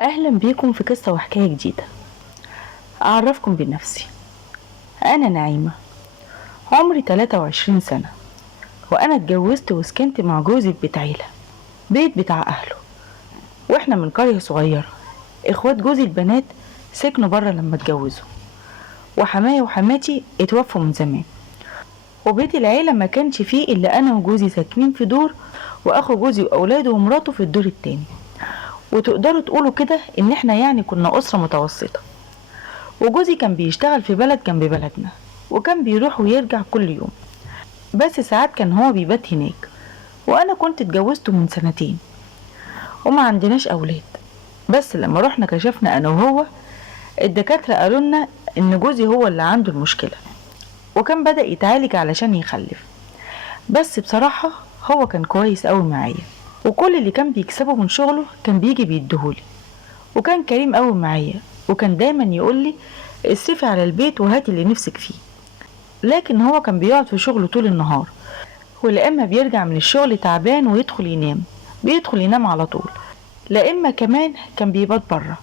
أهلا بيكم في قصة وحكاية جديدة. أعرفكم بنفسي. أنا نعيمة، عمري 23 سنة، وأنا اتجوزت وسكنت مع جوزي في بيت عيلة، بيت بتاع أهله، وإحنا من قرية صغيرة. إخوات جوزي البنات سكنوا برا لما اتجوزوا، وحماية وحماتي اتوفوا من زمان، وبيت العيلة ما كانش فيه إلا أنا وجوزي ساكنين في دور، وأخو جوزي وأولاده ومراته في الدور التاني. وتقدروا تقولوا كده إن إحنا يعني كنا أسرة متوسطة. وجوزي كان بيشتغل في بلد جنب بلدنا، وكان بيروح ويرجع كل يوم، بس ساعات كان هو بيبات هناك. وانا كنت اتجوزته من سنتين وما عندناش اولاد. بس لما رحنا كشفنا انا وهو، الدكاترة قالوا لنا ان جوزي هو اللي عنده المشكلة، وكان بدأ يتعالج علشان يخلف. بس بصراحة هو كان كويس قوي معايا، وكل اللي كان بيكسبه من شغله كان بيجي بيديهولي، وكان كريم قوي معايا، وكان دايما يقولي اصرفي على البيت وهاتي اللي نفسك فيه. لكن هو كان بيقعد في شغله طول النهار، ولا اما بيرجع من الشغل تعبان ويدخل ينام، بيدخل ينام على طول. لا اما كمان كان بيبات بره،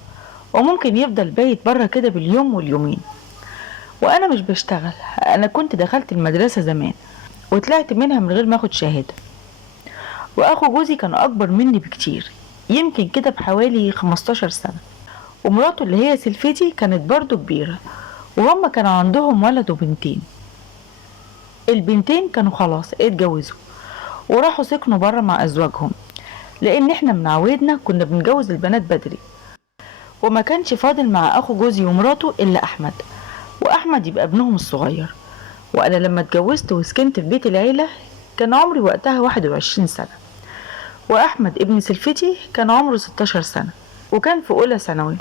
وممكن يفضل بايت بره كده باليوم واليومين. وانا مش بشتغل، انا كنت دخلت المدرسة زمان وطلعت منها من غير ما اخد شهادة. واخو جوزي كان اكبر مني بكتير، يمكن كده بحوالي 15 سنة. ومراته اللي هي سلفتي كانت برضو كبيرة، وهم كانوا عندهم ولد وبنتين. البنتين كانوا خلاص اتجوزوا وراحوا سكنوا بره مع ازواجهم، لان احنا من عوايدنا كنا بنجوز البنات بدري، وما كانش فاضل مع اخو جوزي ومراته الا احمد، واحمد يبقى ابنهم الصغير. وانا لما اتجوزت وسكنت في بيت العيلة كان عمري وقتها 21 سنة، واحمد ابن سلفتي كان عمره 16 سنة، وكان في اولى ثانوي.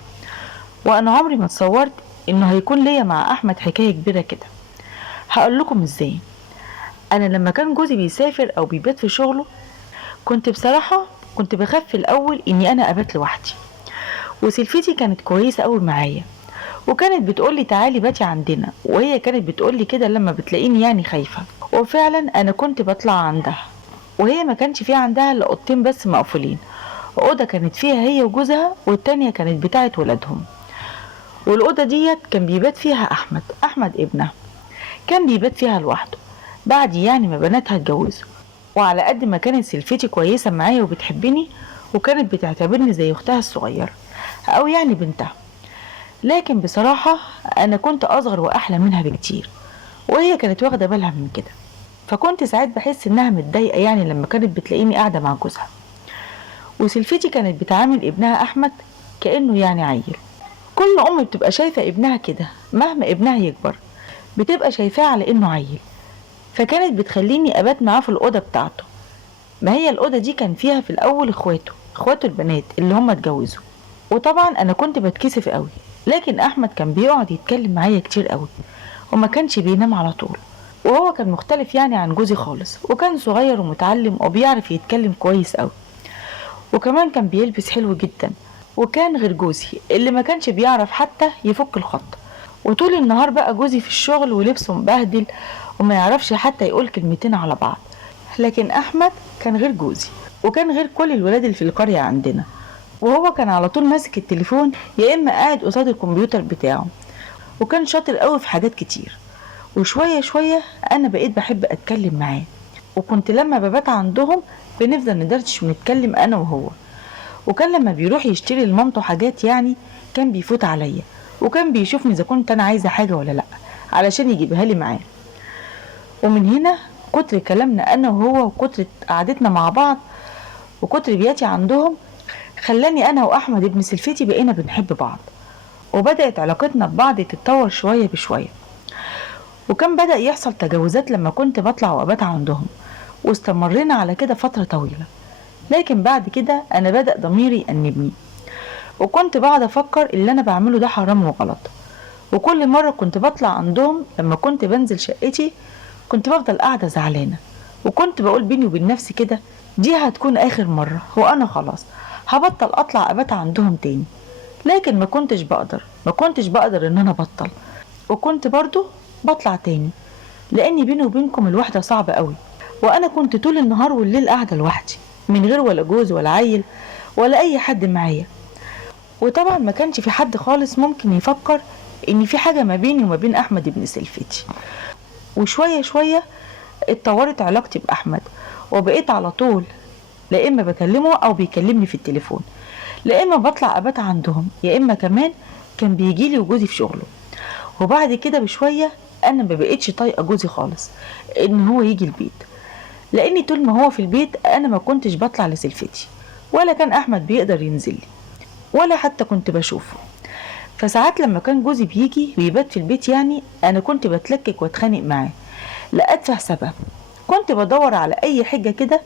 وانا عمري ما اتصورت انه هيكون ليا مع احمد حكاية كبيرة كده. هقول لكم ازاي. انا لما كان جوزي بيسافر او بيبات في شغله، كنت بصراحة كنت بخاف في الاول اني انا ابات لوحدي. وسلفتي كانت كويسة قوي معايا، وكانت بتقولي تعالي باتي عندنا، وهي كانت بتقولي كده لما بتلاقيني يعني خايفة. وفعلا انا كنت بطلع عندها، وهي ما كانش فيها عندها الا اوضتين بس مقفولين. اوضة كانت فيها هي وجوزها، والتانية كانت بتاعت ولادهم. والاوضة ديت كان بيبات فيها احمد ابنها، كان بيبات فيها لوحده بعد يعني ما بناتها اتجوزوا. وعلى قد ما كانت سلفتي كويسة معايا وبتحبني، وكانت بتعتبرني زي اختها الصغيرة او يعني بنتها، لكن بصراحة انا كنت اصغر واحلى منها بكتير، وهي كانت واخدة بالها من كده. فكنت ساعات بحس انها متضايقة يعني لما كانت بتلاقيني قاعدة مع جوزها. وسلفتي كانت بتعامل ابنها احمد كأنه يعني عيل. كل ام بتبقى شايفة ابنها كده، مهما ابنها يكبر بتبقى شايفاه على انه عيل. فكانت بتخليني ابات معاه في الاوضه بتاعته. ما هي الاوضه دي كان فيها في الاول اخواته البنات اللي هم اتجوزوا. وطبعا انا كنت بتكسف قوي، لكن احمد كان بيقعد يتكلم معايا كتير قوي، وما كانش بينام على طول. وهو كان مختلف يعني عن جوزي خالص، وكان صغير ومتعلم وبيعرف يتكلم كويس قوي، وكمان كان بيلبس حلو جدا. وكان غير جوزي اللي ما كانش بيعرف حتى يفك الخط، وطول النهار بقى جوزي في الشغل ولبسه مبهدل، وما يعرفش حتى يقول كلمتين على بعض. لكن احمد كان غير جوزي، وكان غير كل الولاد اللي في القرية عندنا. وهو كان على طول ماسك التليفون، يا اما قاعد قصاد الكمبيوتر بتاعه، وكان شاطر قوي في حاجات كتير. وشوية شوية انا بقيت بحب اتكلم معاه، وكنت لما ببات عندهم بنفضل ندردش ونتكلم انا وهو. وكان لما بيروح يشتري لمامته حاجات يعني كان بيفوت عليا، وكان بيشوفني اذا كنت انا عايزه حاجه ولا لا علشان يجيبها لي معاه. ومن هنا كتر كلامنا انا وهو وكتر قعدتنا مع بعض وكتر بياتي عندهم خلاني انا واحمد ابن سلفتي بقينا بنحب بعض، وبدات علاقتنا ببعض تتطور شويه بشويه. وكان بدا يحصل تجاوزات لما كنت بطلع وابات عندهم، واستمرينا على كده فتره طويله. لكن بعد كده انا بدا ضميري يأنبني، وكنت بقعد افكر اللي انا بعمله ده حرام وغلط. وكل مرة كنت بطلع عندهم لما كنت بنزل شقتي كنت بفضل قاعدة زعلانة، وكنت بقول بيني وبين نفسي كده دي هتكون اخر مرة، وانا خلاص هبطل اطلع ابات عندهم تاني. لكن ما كنتش بقدر ان انا ابطل، وكنت برضو بطلع تاني، لاني بيني وبينكم الوحدة صعبة قوي. وانا كنت طول النهار والليل قاعدة لوحدي من غير ولا جوز ولا عيل ولا اي حد معايا. وطبعا ما كانش في حد خالص ممكن يفكر ان في حاجة ما بيني وما بين احمد ابن سلفتي. وشوية شوية اتطورت علاقتي باحمد، وبقيت على طول لا اما بكلمه او بيكلمني في التليفون، لا اما بطلع ابات عندهم، يا اما كمان كان بيجيلي وجوزي في شغله. وبعد كده بشوية انا ما بقيتش طايقة جوزي خالص ان هو يجي البيت، لاني طول ما هو في البيت انا ما كنتش بطلع لسلفتي، ولا كان احمد بيقدر ينزل لي، ولا حتى كنت بشوفه. فساعات لما كان جوزي بيجي بيبات في البيت يعني انا كنت بتلكك واتخانق معاه لأتفه سبب. كنت بدور على اي حجة كده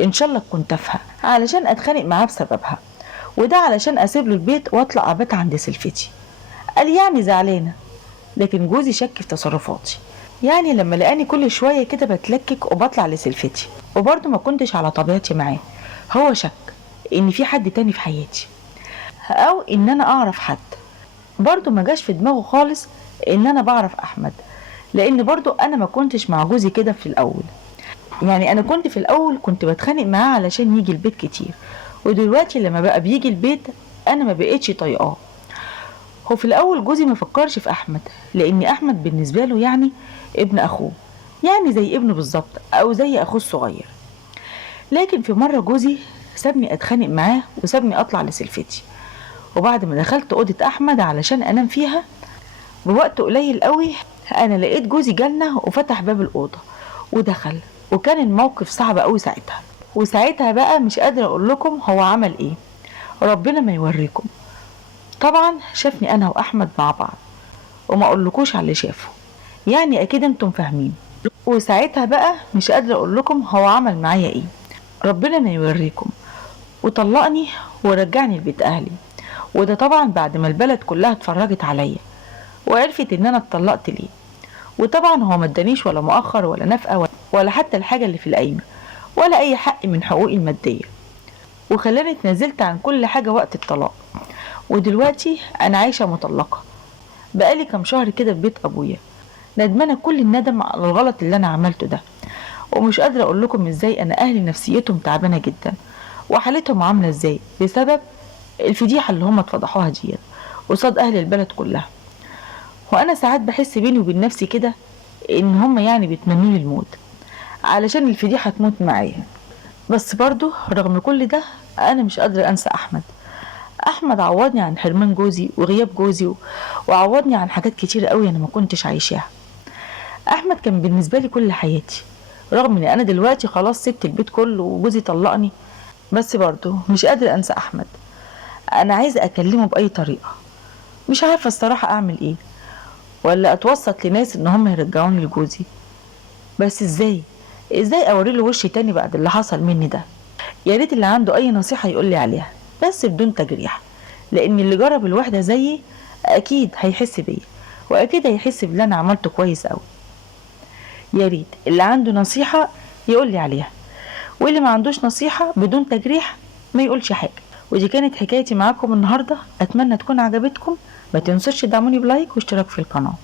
ان شاء الله كنت افهم علشان اتخانق معاه بسببها، وده علشان اسيب له البيت واطلع ابات عند سلفتي. قال يعني زعلانة، لكن جوزي شك في تصرفاتي، يعني لما لقاني كل شوية كده بتلكك وبطلع لسلفتي وبرضه ما كنتش على طبيعتي معاه، هو شك ان في حد تاني في حياتي او ان انا اعرف حد. برضه ما جاش في دماغه خالص ان انا بعرف احمد، لان برضه انا ما كنتش مع جوزي كده في الاول. يعني انا كنت في الاول كنت بتخانق معاه علشان يجي البيت كتير، ودلوقتي لما بقى بيجي البيت انا ما بقيتش طايقاه. هو في الاول جوزي ما فكرش في احمد، لان احمد بالنسبه له يعني ابن اخوه، يعني زي ابنه بالظبط او زي اخوه الصغير. لكن في مره جوزي سابني اتخانق معاه وسابني اطلع لسلفتي، وبعد ما دخلت اوضه احمد علشان انام فيها بوقت قليل قوي انا لقيت جوزي جالنا وفتح باب الاوضه ودخل، وكان الموقف صعب قوي ساعتها. وساعتها بقى مش قادره اقول لكم هو عمل ايه، ربنا ما يوريكم. طبعا شافني انا واحمد مع بعض، وما اقولكوش على اللي شافه، يعني اكيد انتم فاهمين. وساعتها بقى مش قادره اقول لكم هو عمل معايا ايه، ربنا ما يوريكم. وطلقني ورجعني لبيت اهلي، وده طبعا بعد ما البلد كلها اتفرجت عليا وعرفت ان انا اتطلقت ليه. وطبعا هو ما ادانيش ولا مؤخر ولا نفقه ولا حتى الحاجه اللي في القايمه، ولا اي حق من حقوقي الماديه، وخلاني اتنازلت عن كل حاجه وقت الطلاق. ودلوقتي انا عايشه مطلقه بقالي كام شهر كده في بيت ابويا، ندمانه كل الندم على الغلط اللي انا عملته ده. ومش قادره اقول لكم ازاي انا اهلي نفسيتهم تعبانه جدا، وحالتهم عامله ازاي بسبب الفضيحه اللي هم اتفضحوها ديت قصاد اهل البلد كلها. وانا ساعات بحس بيني وبين نفسي كده ان هم يعني بيتمنوا لي الموت علشان الفضيحه تموت معايا. بس برضو رغم كل ده انا مش قادره انسى احمد. احمد عوضني عن حرمان جوزي وغياب جوزي وعوضني عن حاجات كتير قوي انا ما كنتش عايشاها. احمد كان بالنسبه لي كل حياتي، رغم ان انا دلوقتي خلاص سبت البيت كله وجوزي طلقني، بس برضو مش قادره انسى احمد. انا عايزه اكلمه باي طريقه، مش عارفه الصراحه اعمل ايه، ولا اتوسط لناس ان هم يرجعوني لجوزي. بس ازاي اوريله وشي تاني بعد اللي حصل مني ده؟ يا ريت اللي عنده اي نصيحه يقول لي عليها بس بدون تجريح، لان اللي جرب الوحده زيي اكيد هيحس بيا، واكيد هيحس باللي انا عملته كويس قوي. يا ريت اللي عنده نصيحه يقول لي عليها، واللي ما عندوش نصيحه بدون تجريح ما يقولش حاجه. ودي كانت حكايتي معاكم النهارده، اتمنى تكون عجبتكم. ما تنسوش تدعموني بلايك واشتراك في القناه.